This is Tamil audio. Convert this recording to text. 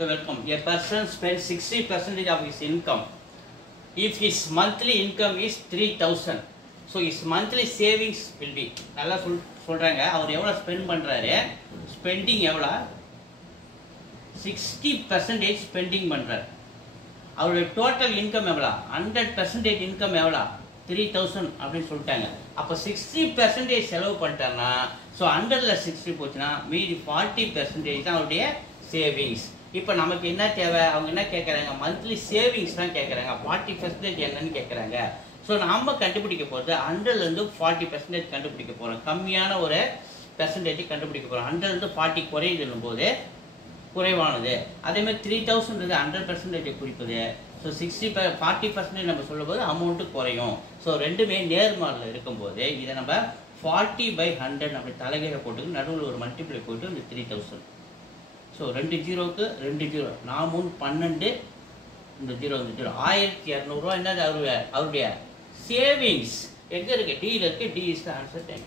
So welcome. A person spends 60% of his income. If his monthly income is 3,000, so his monthly savings will be. நல்லா சொல்றாங்க. அவர் எவ்வளவு ஸ்பெண்ட் பண்றாரு? ஸ்பெண்டிங் எவ்வளவு? 60% ஸ்பெண்டிங் பண்றாரு. அவருடைய டோட்டல் இன்கம் எவ்வளவு? 100% இன்கம் எவ்வளவு? 3,000 அப்படின்னு சொல்லிட்டாங்க. அப்ப 60% செலவு பண்ணிட்டாருன்னா, ஸோ 100ல 60 போச்சுன்னா மீதி 40% தான் அவருடைய சேவிங்ஸ். இப்போ நமக்கு என்ன தேவை? அவங்க என்ன கேட்குறாங்க? மந்த்லி சேவிங்ஸ் தான் கேட்குறாங்க. 40% என்னன்னு கேட்குறாங்க. ஸோ நம்ம கண்டுபிடிக்க போகிறது 100லேருந்து 40% கண்டுபிடிக்க போகிறோம். கம்மியான ஒரு பெர்சன்டேஜ் கண்டுபிடிக்க போகிறோம். 100லேருந்து 40 குறையுதுன்னும் போது குறைவானது. அதேமாதிரி 3,000 100% குறிப்பது. ஸோ 40% நம்ம சொல்லும்போது அமௌண்ட்டு குறையும். ஸோ ரெண்டுமே நேர்மாறில் இருக்கும்போது இதை நம்ம 40/100 அப்படி தலைகீழ போட்டு நடுவில் ஒரு மல்டிப்ளை போட்டு இந்த 3,000. ஸோ 2 ஜீரோக்கு 2 ஜீரோ 4 3 12 இந்த ஜீரோ இந்த ஜீரோ 1,200 ரூபா என்னது அவருடைய சேவிங்ஸ் எங்கே இருக்குது? டியில் இருக்குது. D is the answer.